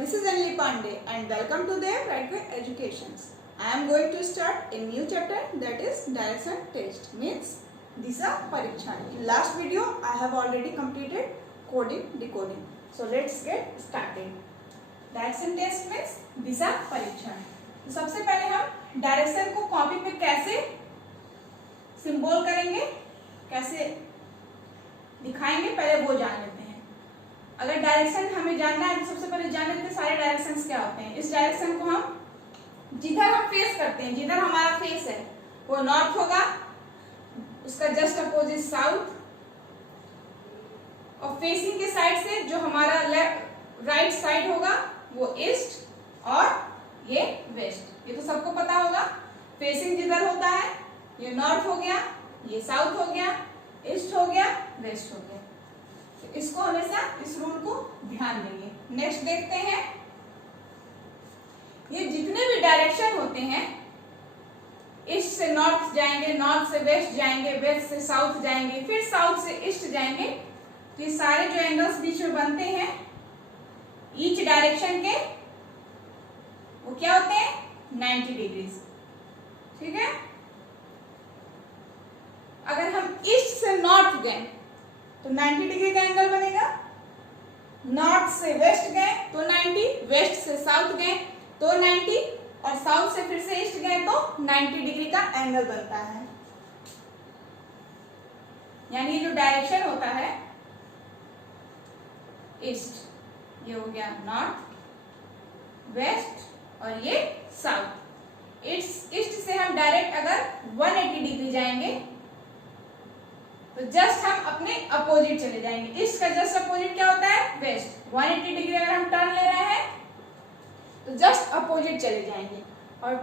this is Anili Pandey and welcome to the Rightway Educations. I am going to start a new chapter, that is direction test, means Disha Parikshan. In last video I have already completed coding, decoding. So let's get started. Direction test means Disha Parikshan. तो सबसे पहले हम direction को copy पे कैसे symbol करेंगे, कैसे दिखाएंगे, पहले वो जान लेते हैं। अगर डायरेक्शन हमें जानना है तो सबसे पहले जान लेते हैं सारे डायरेक्शंस क्या होते हैं। इस डायरेक्शन को हम जिधर हम फेस करते हैं, जिधर हमारा फेस है वो नॉर्थ होगा, उसका जस्ट अपोजिट साउथ, और फेसिंग के साइड से जो हमारा लेफ्ट राइट साइड होगा वो ईस्ट और ये वेस्ट। ये तो सबको पता होगा। फेसिंग जिधर होता है ये नॉर्थ हो गया, ये साउथ हो गया, ईस्ट हो गया, वेस्ट हो गया। तो इसको हमेशा इस रूल को ध्यान देंगे। नेक्स्ट देखते हैं, ये जितने भी डायरेक्शन होते हैं, ईस्ट से नॉर्थ जाएंगे, नॉर्थ से वेस्ट जाएंगे, वेस्ट से साउथ जाएंगे, फिर साउथ से ईस्ट जाएंगे, तो ये सारे जो एंगल्स बीच में बनते हैं ईच डायरेक्शन के, वो क्या होते हैं 90 डिग्रीज। ठीक है। अगर हम ईस्ट से नॉर्थ गए तो 90 डिग्री का एंगल बनेगा, नॉर्थ से वेस्ट गए तो 90, वेस्ट से साउथ गए तो 90, और साउथ से फिर से ईस्ट गए तो 90 डिग्री का एंगल बनता है। यानी जो डायरेक्शन होता है ईस्ट, ये हो गया नॉर्थ, वेस्ट और ये साउथ। ईस्ट से हम डायरेक्ट अगर 180 डिग्री जाएंगे तो जस्ट हम अपने अपोजिट चले जाएंगे। ईस्ट का जस्ट अपोजिट क्या होता है वेस्ट। 180 डिग्री अगर हम टर्न ले रहे हैं तो जस्ट अपोजिट चले जाएंगे, और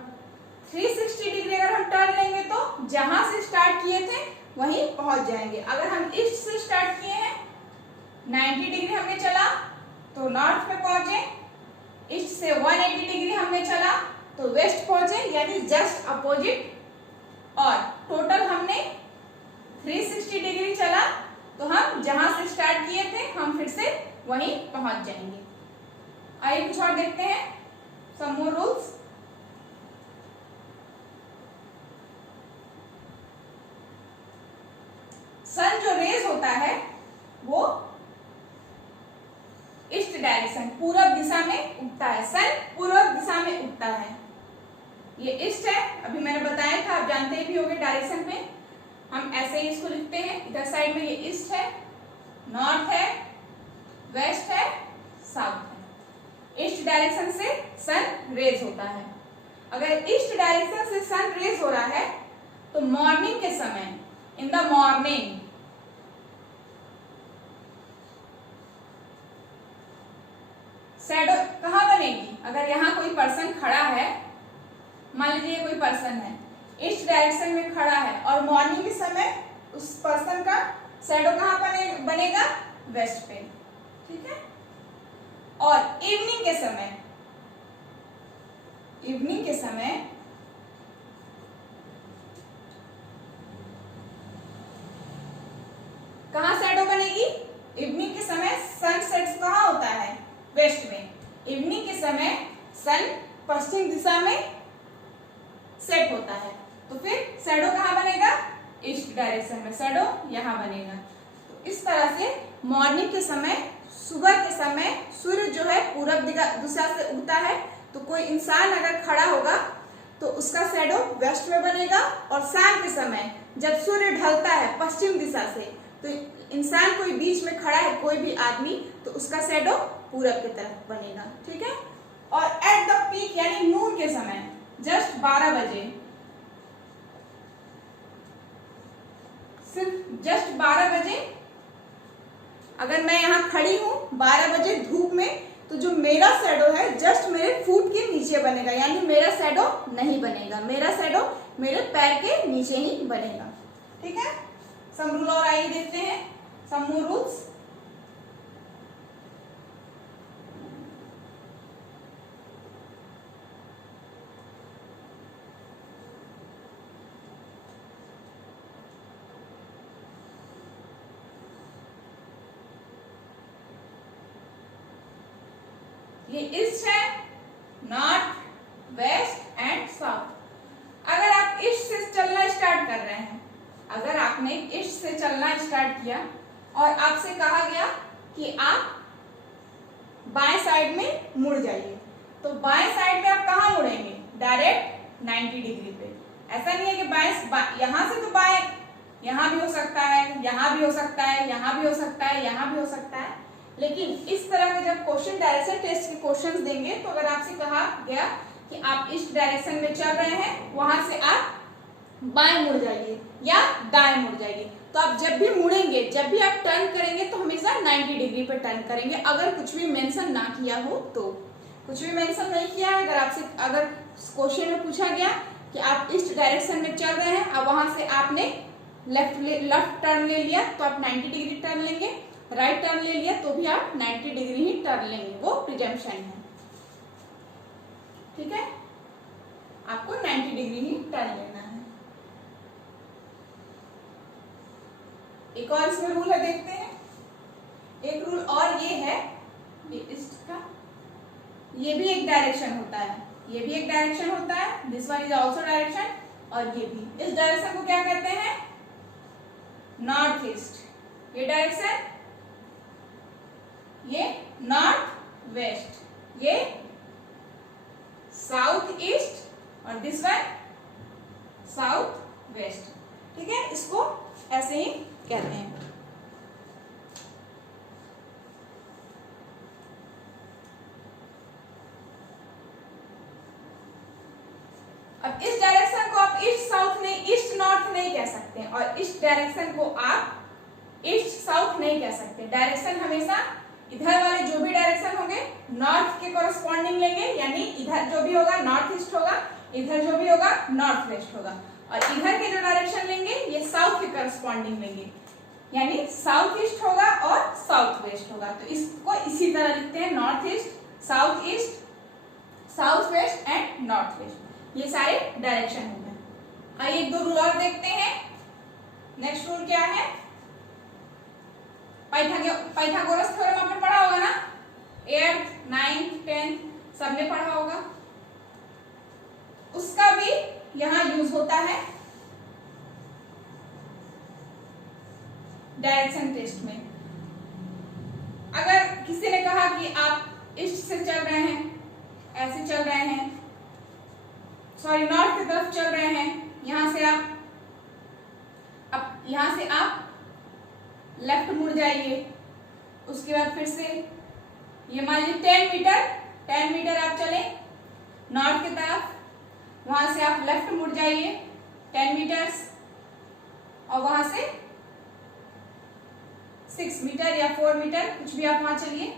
360 डिग्री अगर हम टर्न लेंगे तो जहां से स्टार्ट किए थे वहीं पहुंच जाएंगे। अगर हम ईस्ट से स्टार्ट किए हैं, 90 डिग्री हमने चला तो नॉर्थ में पहुंचे, ईस्ट से 180 डिग्री हमने चला तो वेस्ट पहुंचे, यानी जस्ट अपोजिट। और टोटल हमने 360 डिग्री चला तो हम जहां से स्टार्ट किए थे हम फिर से वहीं पहुंच जाएंगे। आइए कुछ और देखते हैं, सम मोर रूल्स। सन जो रेज होता है वो ईस्ट डायरेक्शन, पूरब दिशा में उगता है। सन पूर्व दिशा में उगता है। ये ईस्ट है, अभी मैंने बताया था, आप जानते भी होंगे डायरेक्शन पे हम ऐसे ही इसको लिखते हैं। इधर साइड में ये ईस्ट है, नॉर्थ है, वेस्ट है, साउथ है। ईस्ट डायरेक्शन से सन रेज होता है। अगर ईस्ट डायरेक्शन से सन रेज हो रहा है तो मॉर्निंग के समय, इन द मॉर्निंग, शैडो कहां बनेगी। अगर यहाँ कोई पर्सन खड़ा है, मान लीजिए कोई पर्सन है ईस्ट डायरेक्शन में खड़ा है, और मॉर्निंग के समय उस पर्सन का शैडो कहां बनेगा वेस्ट पे। ठीक है। और इवनिंग के समय, इवनिंग के समय कहां शैडो बनेगी। इवनिंग के समय सन सेट्स कहां होता है वेस्ट में। इवनिंग के समय सन पश्चिम दिशा में सेट होता है, तो फिर शैडो कहां बनेगा ईस्ट डायरेक्शन में, शैडो यहां बनेगा। तो इस तरह से मॉर्निंग के समय, सुबह के समय सूर्य जो है पूरब दिशा से उगता है, तो कोई इंसान अगर खड़ा होगा तो उसका शैडो वेस्ट में बनेगा, और शाम के समय जब सूर्य ढलता है पश्चिम दिशा से, तो इंसान कोई बीच में खड़ा है, कोई भी आदमी, तो उसका शैडो पूरब की तरफ बनेगा। ठीक है। और एट द पीक यानी नून के समय, जस्ट 12 बजे, सिर्फ जस्ट 12 बजे अगर मैं यहाँ खड़ी हूं 12 बजे धूप में, तो जो मेरा शैडो है जस्ट मेरे फुट के नीचे बनेगा, यानी मेरा शैडो नहीं बनेगा, मेरा शैडो मेरे पैर के नीचे ही बनेगा। ठीक है। सम रूल और आइए देखते हैं, सम मोर रूल्स। ये ईस्ट है, नॉर्थ, वेस्ट एंड साउथ। अगर आप ईस्ट से चलना स्टार्ट कर रहे हैं, अगर आपने ईस्ट से चलना स्टार्ट किया और आपसे कहा गया कि आप बाएं साइड में मुड़ जाइए, तो बाएं साइड में आप कहाँ मुड़ेंगे? डायरेक्ट 90 डिग्री पे। ऐसा नहीं है कि बाएं यहां से तो बाएं यहां भी हो सकता है, यहां भी हो सकता है, यहां भी हो सकता है, यहां भी हो सकता है, लेकिन इस तरह के जब क्वेश्चन डायरेक्शन टेस्ट के क्वेश्चंस देंगे तो अगर आपसे कहा गया कि आप इस डायरेक्शन में चल रहे हैं, वहां से आप बाएं मुड़ जाइए या दाएं मुड़ जाइए, तो आप जब भी मुड़ेंगे, जब भी आप टर्न करेंगे तो हमेशा 90 डिग्री पे टर्न करेंगे। अगर कुछ भी मेंशन ना किया हो तो, कुछ भी मेंशन नहीं किया है, अगर क्वेश्चन में पूछा गया कि आप इस डायरेक्शन में चल रहे हैं, अब वहां से आपने लेफ्ट टर्न ले लिया तो आप 90 डिग्री टर्न लेंगे, राइट टर्न ले लिया तो भी आप 90 डिग्री ही टर्न लेंगे, वो प्रिजम्पशन है। ठीक है, आपको 90 डिग्री ही टर्न लेना है। एक और इसमें रूल है, देखते हैं। एक रूल और ये है, ये ईस्ट का, ये भी एक डायरेक्शन होता है, ये भी एक डायरेक्शन होता है, this one is also direction, और ये भी। इस डायरेक्शन को क्या कहते हैं? North east. ये डायरेक्शन, ये नॉर्थ वेस्ट, ये साउथ ईस्ट, और दिस वन साउथ वेस्ट। ठीक है, इसको ऐसे ही कहते हैं। अब इस डायरेक्शन को आप ईस्ट साउथ नहीं, ईस्ट नॉर्थ नहीं कह सकते, और इस डायरेक्शन को आप ईस्ट साउथ नहीं कह सकते। डायरेक्शन हमेशा इधर वाले जो भी डायरेक्शन होंगे नॉर्थ के कॉरेस्पॉन्डिंग लेंगे, यानी इधर जो भी होगा नॉर्थ ईस्ट होगा, इधर जो भी होगा नॉर्थ वेस्ट होगा, और इधर के जो डायरेक्शन लेंगे ये साउथ के कॉरेस्पॉन्डिंग लेंगे, यानी साउथ ईस्ट होगा और साउथ वेस्ट होगा। तो इसको इसी तरह लिखते हैं, north east, south west and north west. ये सारे डायरेक्शन हो गए। आइए एक दो रूल और देखते हैं। नेक्स्ट रूल क्या है? पाइथागोरस थ्योरम आपने पढ़ा होगा ना, 8th 9th 10th सबने पढ़ा होगा, उसका भी यहां यूज होता है डायरेक्शन टेस्ट में। अगर किसी ने कहा कि आप ईस्ट से चल रहे हैं, ऐसे चल रहे हैं, सॉरी नॉर्थ की तरफ चल रहे हैं, यहां से आप लेफ्ट मुड़ जाइए, उसके बाद फिर से ये मान लीजिए 10 मीटर आप चले नॉर्थ की तरफ, वहां से आप लेफ्ट मुड़ जाइए 10 मीटर्स, और वहां से 6 मीटर या 4 मीटर कुछ भी आप वहां चलिए,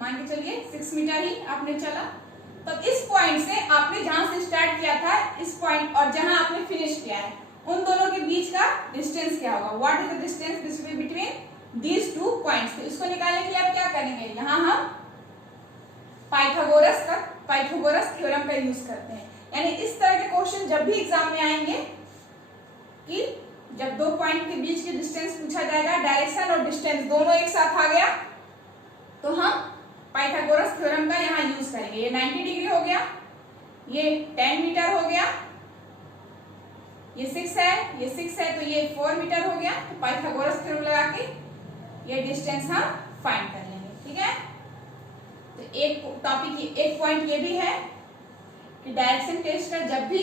मान के चलिए 6 मीटर ही आपने चला। तो इस पॉइंट से आपने जहां से स्टार्ट किया था, इस पॉइंट और जहां आपने फिनिश किया है, उन दोनों के बीच का डिस्टेंस क्या होगा? What is the distance between these two points? तो इसको निकालने के लिए आप क्या करेंगे? यहां हम पाइथागोरस थ्योरम का यूज करते हैं। यानी इस तरह के क्वेश्चन जब भी एग्जाम में आएंगे कि जब दो पॉइंट के बीच के डिस्टेंस पूछा जाएगा, डायरेक्शन और डिस्टेंस दोनों एक साथ आ गया, तो हम पाइथागोरस थ्योरम का यहां यूज करेंगे। ये 90 डिग्री हो गया, ये 10 मीटर हो गया, ये 6 है तो ये 4 मीटर हो गया। तो पाइथागोरस थ्योरम लगा के ये डिस्टेंस हम फाइंड कर लेंगे। ठीक है, तो एक पॉइंट ये भी है कि डायरेक्शन टेस्ट का जब भी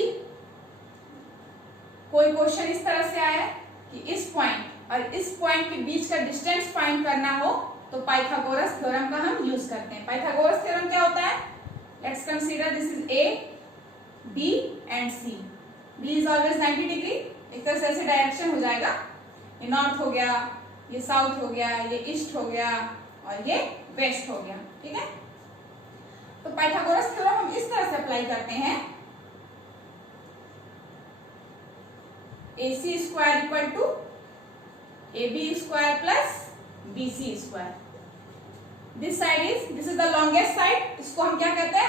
कोई क्वेश्चन इस तरह से आया कि इस पॉइंट और इस पॉइंट के बीच का डिस्टेंस फाइंड करना हो, तो पाइथागोरस थ्योरम का हम यूज करते हैं। पाइथागोरस थ्योरम क्या होता है? Let's consider this is A, B and C. B is always 90 degree, एक तरह से ऐसे डायरेक्शन हो जाएगा, ये नॉर्थ हो गया, ये साउथ हो गया, ये ईस्ट हो गया, और ये वेस्ट हो गया। ठीक है, तो पाइथागोरस थ्योरम हम इस तरह से अप्लाई करते हैं, AC square equal to AB square plus BC square. This is the longest side, इसको हम क्या कहते हैं?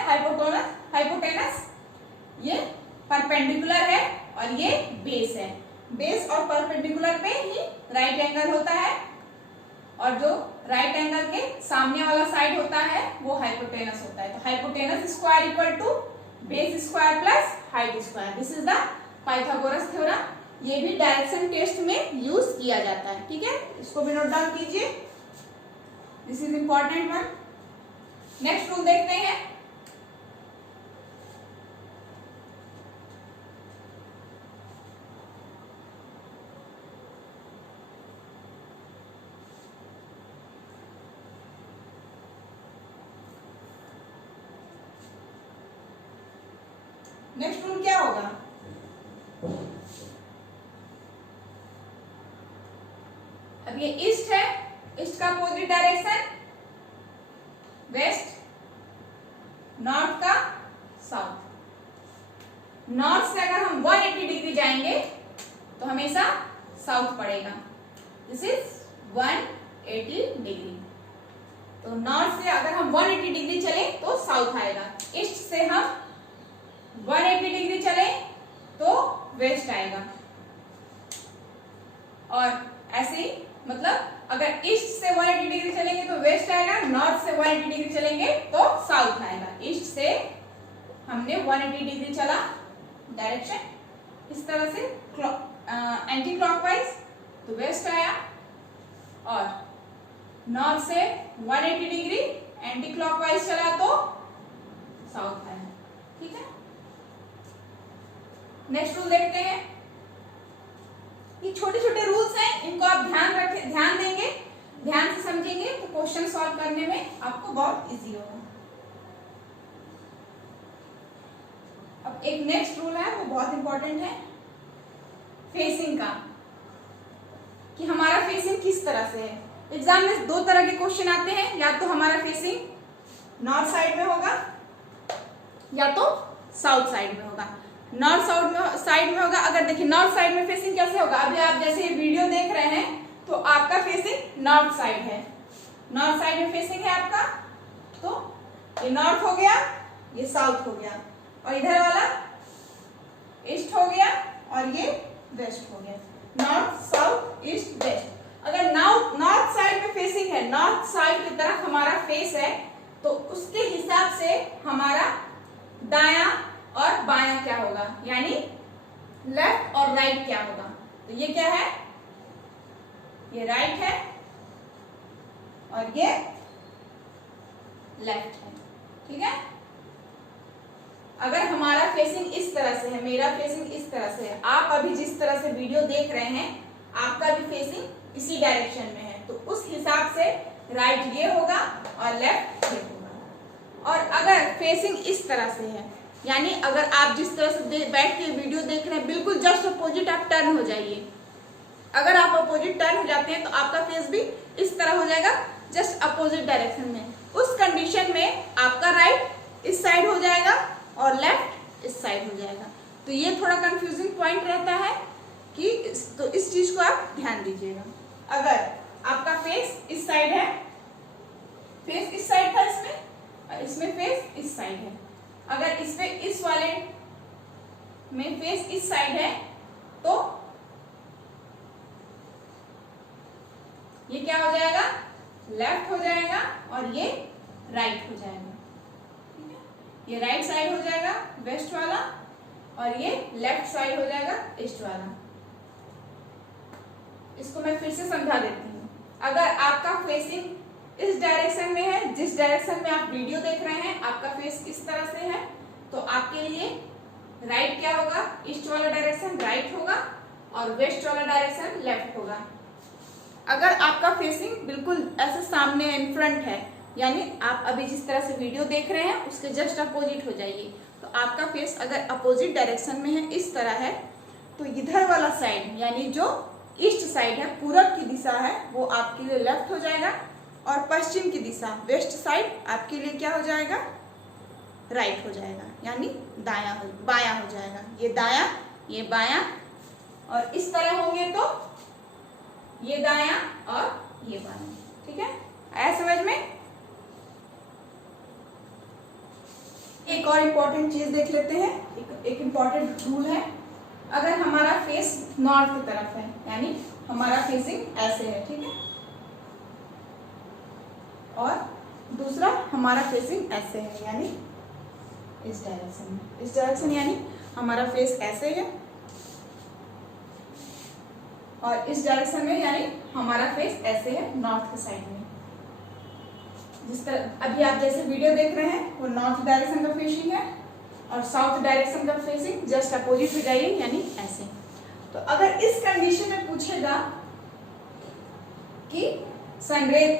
हाइपोटेनस। ये परपेंडिकुलर है और ये बेस है। बेस और परपेंडिकुलर पे ही राइट एंगल होता है, और जो राइट एंगल के सामने वाला साइड होता है वो हाइपोटेनस होता है। तो hypotenuse square equal to base square plus height square. This is the Pythagoras theorem. ये भी डायरेक्शन टेस्ट में यूज किया जाता है, ठीक है, इसको भी नोट डाउन कीजिए, this is important one. Next rule देखते हैं। नेक्स्ट रूल क्या होगा? अब ये ईस्ट है, ईस्ट का अपोजिट डायरेक्शन वेस्ट, नॉर्थ का साउथ। नॉर्थ से अगर हम 180 डिग्री जाएंगे तो हमेशा साउथ पड़ेगा। This is 180 degree. तो नॉर्थ से अगर हम 180 डिग्री चले तो साउथ आएगा। ईस्ट से हम 180 डिग्री चले तो वेस्ट आएगा। और ऐसे ही मतलब अगर ईस्ट से 180 डिग्री चलेंगे तो वेस्ट आएगा, नॉर्थ से 180 डिग्री चलेंगे तो साउथ आएगा। ईस्ट से हमने 180 डिग्री चला डायरेक्शन इस तरह से एंटी क्लॉकवाइज तो वेस्ट आया, और नॉर्थ से 180 डिग्री एंटी क्लॉकवाइज चला तो साउथ आया, ठीक है। नेक्स्ट रूल देखते हैं। ये छोटे छोटे रूल्स हैं, इनको आप ध्यान देंगे, ध्यान से समझेंगे तो क्वेश्चन सॉल्व करने में आपको बहुत इजी होगा। अब एक नेक्स्ट रूल है, वो बहुत इंपॉर्टेंट है, फेसिंग का, कि हमारा फेसिंग किस तरह से है। एग्जाम में दो तरह के क्वेश्चन आते हैं, या तो हमारा फेसिंग नॉर्थ साइड में होगा या तो साउथ साइड में होगा। नॉर्थ साइड में होगा, अगर देखिए नॉर्थ साइड में फेसिंग कैसे होगा, अभी आप जैसे ये वीडियो देख रहे हैं तो आपका फेसिंग नॉर्थ साइड है, नॉर्थ साइड में फेसिंग है आपका, तो ये नॉर्थ हो गया, ये साउथ हो गया, और इधर वाला ईस्ट हो गया और ये वेस्ट हो गया। North south east west. अगर नॉर्थ साइड में फेसिंग है, नॉर्थ साइड की तरफ हमारा फेस है, तो उसके हिसाब से हमारा दायां और बायां क्या होगा, यानी लेफ्ट और राइट क्या होगा। तो ये क्या है, ये राइट है और ये लेफ्ट है, ठीक है। अगर हमारा फेसिंग इस तरह से है, मेरा फेसिंग इस तरह से है, आप अभी जिस तरह से वीडियो देख रहे हैं आपका भी फेसिंग इसी डायरेक्शन में है, तो उस हिसाब से राइट ये होगा और लेफ्ट ये होगा। और अगर फेसिंग इस तरह से है, यानी अगर आप जिस तरह से बैठ के वीडियो देख रहे हैं बिल्कुल जस्ट अपोजिट आप टर्न हो जाइए। अगर आप अपोजिट टर्न हो जाते हैं तो आपका फेस भी इस तरह हो जाएगा, जस्ट अपोजिट डायरेक्शन में। उस कंडीशन में आपका राइट इस साइड हो जाएगा और लेफ्ट इस साइड हो जाएगा। तो ये थोड़ा कंफ्यूजिंग पॉइंट रहता है कि तो इस चीज को आप ध्यान दीजिएगा। अगर आपका फेस इस साइड है, फेस इस साइड था इसमें, और इसमें फेस इस साइड है, अगर इसमें इस वाले में फेस इस साइड है तो ये क्या हो जाएगा, लेफ्ट हो जाएगा और ये राइट हो जाएगा, ठीक है। ये राइट साइड हो जाएगा वेस्ट वाला और ये लेफ्ट साइड हो जाएगा ईस्ट वाला। इसको मैं फिर से समझा देती हूँ। अगर आपका फेसिंग इस डायरेक्शन में है, जिस डायरेक्शन में आप वीडियो देख रहे हैं आपका फेस इस तरह से है, तो आपके लिए राइट क्या होगा, ईस्ट वाला डायरेक्शन राइट होगा और वेस्ट वाला डायरेक्शन लेफ्ट होगा। अगर आपका फेसिंग बिल्कुल ऐसे सामने इन फ्रंट है, यानी आप अभी जिस तरह से वीडियो देख रहे हैं उसके जस्ट अपोजिट हो जाइए, तो आपका फेस अगर अपोजिट डायरेक्शन में है इस तरह है, तो इधर वाला साइड यानी जो ईस्ट साइड है, पूरब की दिशा है, वो आपके लिए लेफ्ट हो जाएगा, और पश्चिम की दिशा वेस्ट साइड आपके लिए क्या हो जाएगा, राइट हो जाएगा, यानी बायां हो जाएगा। ये दायां ये बायां, और इस तरह होंगे तो ये दायां और ये बायां, ठीक है। आया समझ में? एक और इम्पोर्टेंट चीज देख लेते हैं, एक इम्पोर्टेंट रूल है। अगर हमारा फेस नॉर्थ की तरफ है, यानी हमारा फेसिंग ऐसे है, ठीक है, और दूसरा हमारा फेसिंग ऐसे है, यानी इस डायरेक्शन में, इस डायरेक्शन यानी हमारा फेस ऐसे है और इस डायरेक्शन में यानी हमारा फेस ऐसे है नॉर्थ के साइड में। जिस तरह अभी आप जैसे वीडियो देख रहे हैं वो नॉर्थ डायरेक्शन का फेसिंग है और साउथ डायरेक्शन का फेसिंग जस्ट अपोजिट हो जाइए, यानी ऐसे। तो अगर इस कंडीशन में पूछेगा कि सनरेज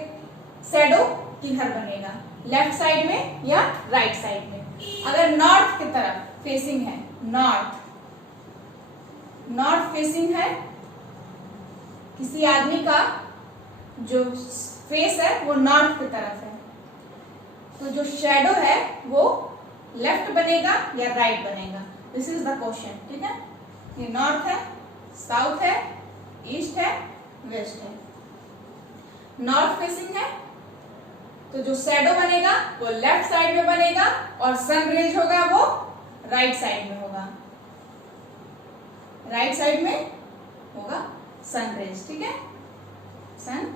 शैडो किधर बनेगा, लेफ्ट साइड में या राइट साइड में, अगर नॉर्थ की तरफ फेसिंग है, नॉर्थ फेसिंग है, किसी आदमी का जो फेस है वो नॉर्थ की तरफ है, तो जो शैडो है वो लेफ्ट बनेगा या राइट बनेगा, दिस इज द क्वेश्चन। ठीक है, ये नॉर्थ है, साउथ है, ईस्ट है, वेस्ट है। नॉर्थ फेसिंग है तो जो शैडो बनेगा वो लेफ्ट साइड में बनेगा और सन रेज होगा वो राइट साइड में होगा, राइट साइड में होगा सन रेज। ठीक है, सन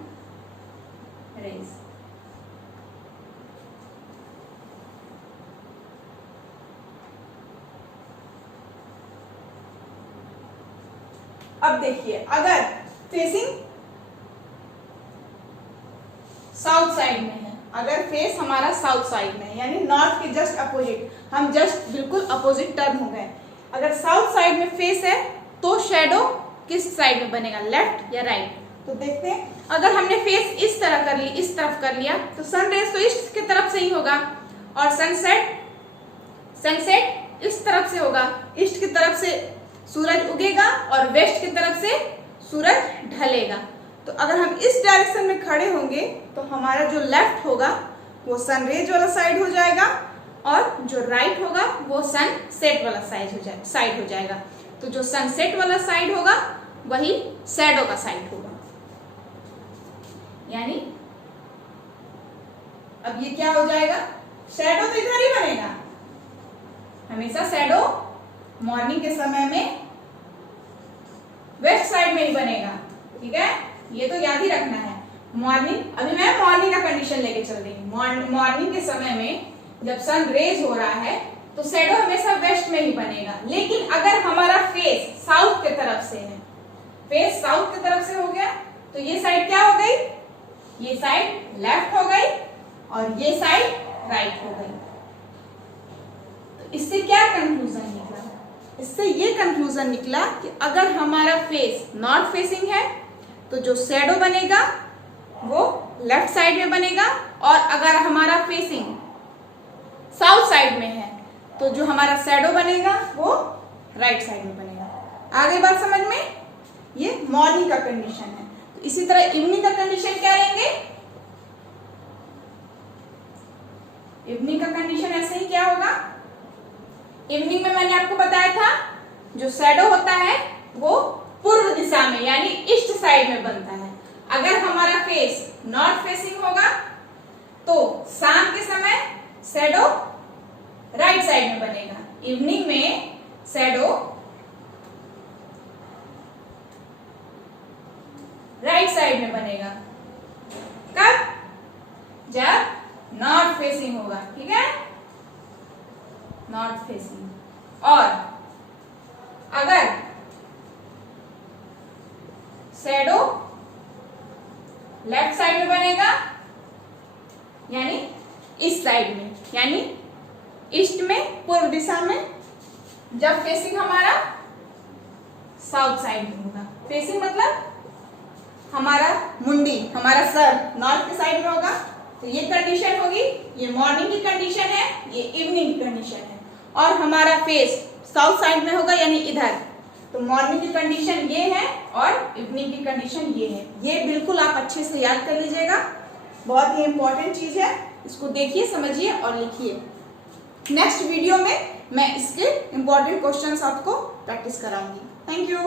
रेज। अब देखिए, अगर फेसिंग साउथ साइड में है, अगर फेस हमारा साउथ साइड में है यानी नॉर्थ के जस्ट अपोजिट, हम जस्ट बिल्कुल अपोजिट टर्न हो गए। अगर साउथ साइड में फेस है तो शैडो किस साइड में बनेगा, लेफ्ट या राइट? तो देखते हैं, अगर हमने फेस इस तरह कर ली, इस तरफ कर लिया तो सनरेज तो ईस्ट की तरफ से ही होगा और सनसेट इस तरफ से होगा, ईस्ट की तरफ से सूरज उगेगा और वेस्ट की तरफ से सूरज ढलेगा। तो अगर हम इस डायरेक्शन में खड़े होंगे तो हमारा जो लेफ्ट होगा वो सनरेज वाला साइड हो जाएगा और जो राइट होगा वो सनसेट वाला साइड हो जाएगा। तो जो सनसेट वाला साइड होगा वही शैडो का साइड होगा, यानी अब ये क्या हो जाएगा, शैडो तो इधर ही बनेगा, हमेशा शैडो मॉर्निंग के समय में वेस्ट साइड में ही बनेगा। ठीक है, ये तो याद ही रखना है। मॉर्निंग, अभी मैं मॉर्निंग का कंडीशन लेके चल रही हूँ। मॉर्निंग के समय में जब सन रेज हो रहा है तो शैडो हमेशा वेस्ट में ही बनेगा, लेकिन अगर हमारा फेस साउथ के तरफ से है, फेस साउथ की तरफ से हो गया तो ये साइड क्या हो गई, ये साइड लेफ्ट हो गई और ये साइड राइट हो गई। तो इससे क्या कंक्लूजन निकला, इससे ये कंक्लूजन निकला कि अगर हमारा फेस नॉर्थ फेसिंग है तो जो शैडो बनेगा वो लेफ्ट साइड में बनेगा और अगर हमारा फेसिंग साउथ साइड में है तो जो हमारा शैडो बनेगा वो राइट साइड में बनेगा। आगे बात समझ में? ये मॉर्निंग का कंडीशन है। तो इसी तरह इवनिंग का कंडीशन क्या लेंगे, इवनिंग का कंडीशन ऐसे ही क्या होगा, इवनिंग में मैंने आपको बताया था जो शैडो होता है वो पूर्व दिशा में यानी ईस्ट साइड में बनता है। अगर हमारा फेस नॉर्थ फेसिंग होगा तो शाम के समय शैडो राइट साइड में बनेगा, इवनिंग में शैडो राइट साइड में बनेगा। कब? जब नॉर्थ फेसिंग होगा। ठीक है, नॉर्थ फेसिंग। और अगर शैडो लेफ्ट साइड में बनेगा यानी इस साइड में, यानी ईस्ट में पूर्व दिशा में, जब फेसिंग हमारा साउथ साइड में होगा। फेसिंग मतलब हमारा मुंडी, हमारा सर नॉर्थ के साइड में होगा, तो ये कंडीशन होगी, ये मॉर्निंग की कंडीशन है, ये इवनिंग की कंडीशन है। और हमारा फेस साउथ साइड में होगा यानी इधर, तो मॉर्निंग की कंडीशन ये है और इवनिंग की कंडीशन ये है। ये बिल्कुल आप अच्छे से याद कर लीजिएगा, बहुत ही इंपॉर्टेंट चीज है, इसको देखिए, समझिए और लिखिए। नेक्स्ट वीडियो में मैं इसके इंपॉर्टेंट क्वेश्चंस आपको प्रैक्टिस कराऊंगी। Thank you.